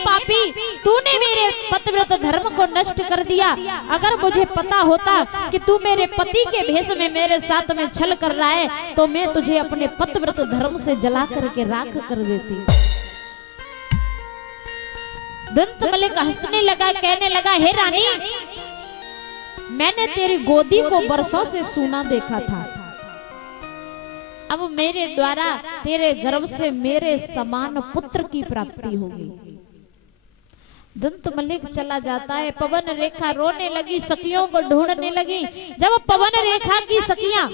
पापी, तूने मेरे पतिव्रत धर्म को नष्ट कर दिया। अगर मुझे पता होता कि तू मेरे पति के भेष में मेरे साथ में छल कर रहा है तो मैं तुझे अपने पतिव्रत धर्म से जला करके राख कर देती। दंतमलिक हंसने लगा, कहने लगा, हे रानी, मैंने तेरी गोदी को बरसों से सूना देखा था, अब मेरे द्वारा तेरे गर्भ से मेरे समान पुत्र की प्राप्ति होगी। दंतमलिक चला जाता है। पवन रेखा रोने लगी, सखियों को ढूंढने लगी। जब पवन रेखा की सखियां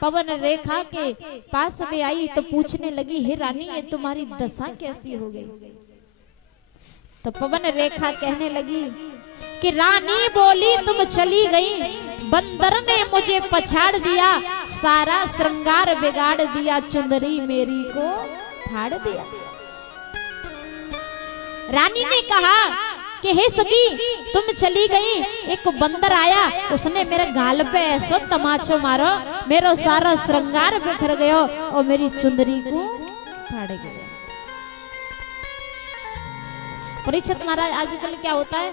पवन रेखा के पास में आई तो पूछने लगी, हे रानी, ये तुम्हारी दशा कैसी हो गई? तो पवन रेखा कहने लगी कि रानी बोली, तुम चली गई, बंदर ने मुझे पछाड़ दिया, सारा श्रृंगार बिगाड़ दिया, चुंदरी मेरी को फाड़ दिया। रानी ने कहा कि हे सखी, तुम चली गई, एक बंदर आया, उसने मेरे गाल पे ऐसो तमाचो मारो, मेरा सारा श्रृंगार बिखर गयो और मेरी चुंदरी को फाड़ गया। परीक्षित महाराज, आजकल क्या होता है,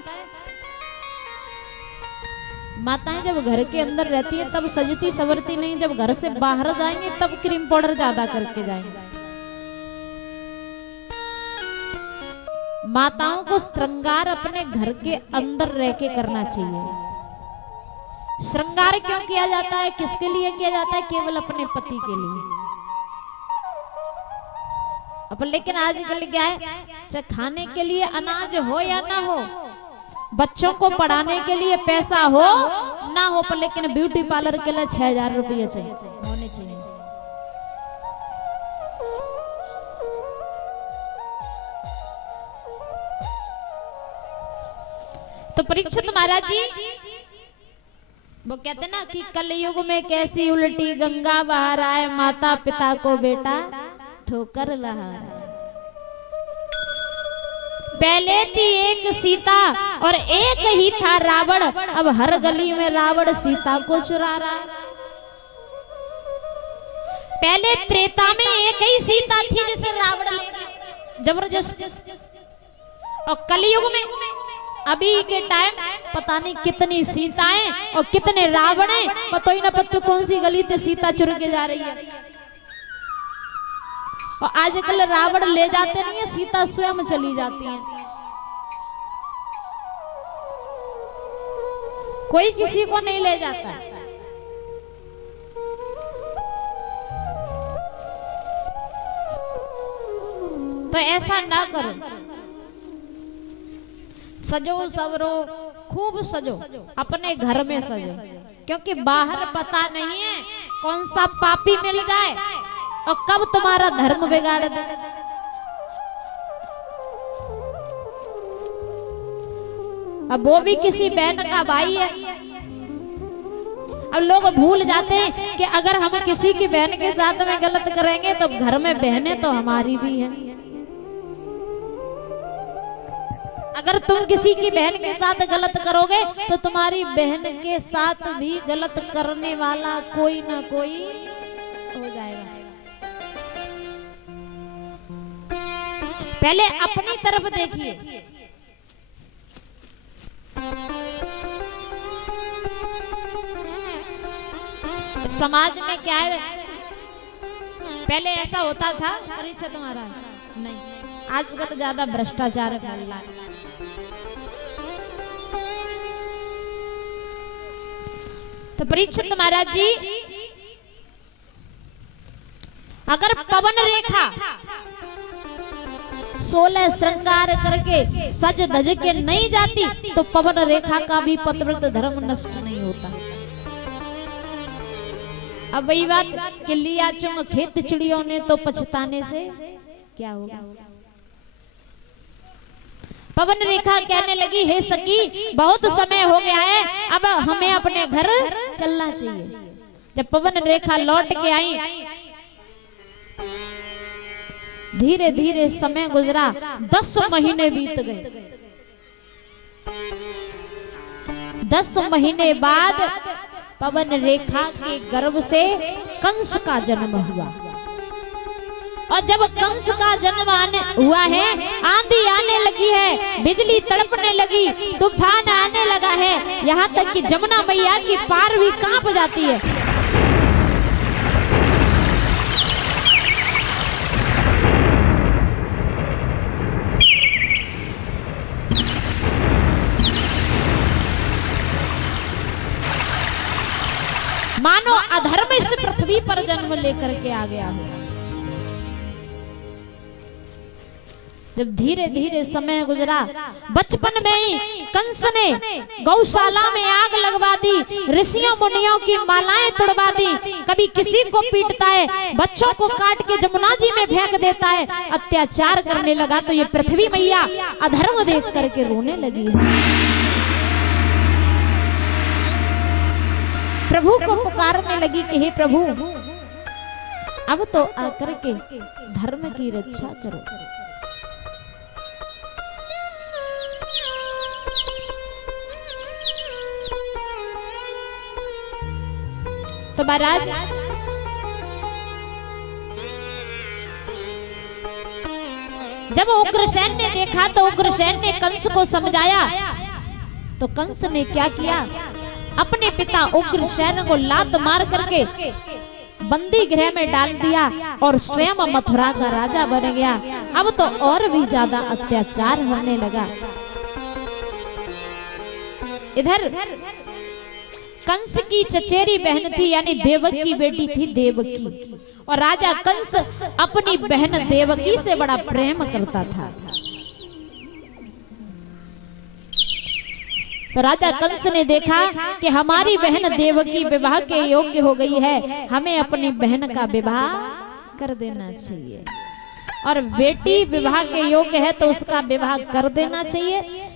माताएं जब घर के अंदर रहती है तब सजती सवरती नहीं, जब घर से बाहर जाएंगे तब क्रीम पाउडर ज्यादा करके जाएंगे। माताओं को श्रृंगार अपने घर के अंदर रह के करना चाहिए। श्रृंगार क्यों किया जाता है, किसके लिए किया जाता है? केवल अपने पति के लिए। अपन लेकिन आजकल क्या है, चाहे खाने के लिए अनाज हो या ना हो, बच्चों को पढ़ाने के लिए पैसा हो ना हो, पर लेकिन ब्यूटी पार्लर के लिए 6000 रुपये चाहिए, होने चाहिए। तो परीक्षित महाराज जी वो कहते ना कि कलयुग में कैसी उल्टी गंगा बहा रहा है, माता पिता को बेटा ठोकर लहा रहा है। पहले थी एक सीता और एक ही था रावण, अब हर गली में रावण सीता को चुरा रहा है। पहले त्रेता में एक ही सीता थी जिसे रावण जबरदस्त, और कलयुग में अभी के टाइम पता नहीं कितनी सीताएं और कितने रावण हैं, पता ही ना पता कौन सी गली से सीता चुरा के जा रही है। और आजकल रावण ले जाते नहीं है, सीता स्वयं चली जाती है। कोई किसी को नहीं ले जाता। तो ऐसा ना करो, सजो सवरो, खूब सजो, अपने घर में सजो, क्योंकि बाहर पता नहीं है कौन सा पापी मिल जाए और कब तुम्हारा धर्म बिगाड़ दे। अब वो भी किसी बहन का भाई है। अब लोग भूल जाते हैं कि अगर हम किसी की बहन के साथ में गलत करेंगे तो घर में बहनें तो हमारी भी हैं। अगर तुम किसी की बहन के साथ गलत करोगे तो तुम्हारी बहन के साथ भी गलत करने वाला कोई ना कोई हो जाएगा। पहले अपनी तरफ देखिए। समाज में क्या है, पहले ऐसा होता था, परीक्षा तुम्हारा नहीं, आजकल ज्यादा भ्रष्टाचार फैल रहा है। तो परीक्षित महाराज जी, अगर पवन रेखा 16 श्रृंगार करके सज धज के नहीं जाती तो पवन रेखा का भी पतिव्रत धर्म नष्ट नहीं होता। अब वही बात कि लिया चुंग खेत चिड़ियों ने तो पछताने से क्या होगा। पवन रेखा कहने लगी, हे सखी, बहुत समय हो गया है, अब हमें अपने घर चलना चाहिए। जब पवन रेखा लौट के आई, धीरे धीरे समय गुजरा, 10 महीने बीत गए। 10 महीने बाद पवन रेखा के गर्भ से कंस का जन्म हुआ। और जब कंस का जन्म हुआ है, आंधी आने लगी है, बिजली तड़पने लगी, तूफान आने लगा है, यहाँ तक कि जमुना मैया की पार भी कांप जाती है। मानो अधर्म इस पृथ्वी पर जन्म लेकर के आ गया हो। जब धीरे धीरे समय गुजरा, बचपन में ही कंस ने गौशाला में आग लगवा दी, ऋषियों मुनियों की मालाएं तोड़वा दी, कभी किसी को पीटता है, बच्चों को काट के जमुना जी में फेंक देता है, अत्याचार करने लगा। तो ये पृथ्वी मैया अधर्म देख करके रोने लगी है। प्रभु को पुकारने लगी कि हे प्रभु, अब तो आकर के धर्म की रक्षा करो। तो महाराज जब उग्रसेन ने देखा तो उग्रसेन ने कंस को समझाया, तो कंस ने क्या किया, अपने पिता उग्रसेन को लात मार करके बंदी गृह में डाल दिया और स्वयं मथुरा का राजा बन गया। अब तो और भी ज्यादा अत्याचार होने लगा। इधर कंस की चचेरी बहन थी, यानी देवकी की बेटी थी देवकी, और राजा कंस अपनी बहन देवकी से बड़ा प्रेम करता था। तो राजा कंस ने देखा कि हमारी बहन देवकी विवाह के योग्य हो गई है, हमें अपनी बहन का विवाह कर देना चाहिए, और बेटी विवाह के योग्य है तो उसका विवाह कर देना चाहिए।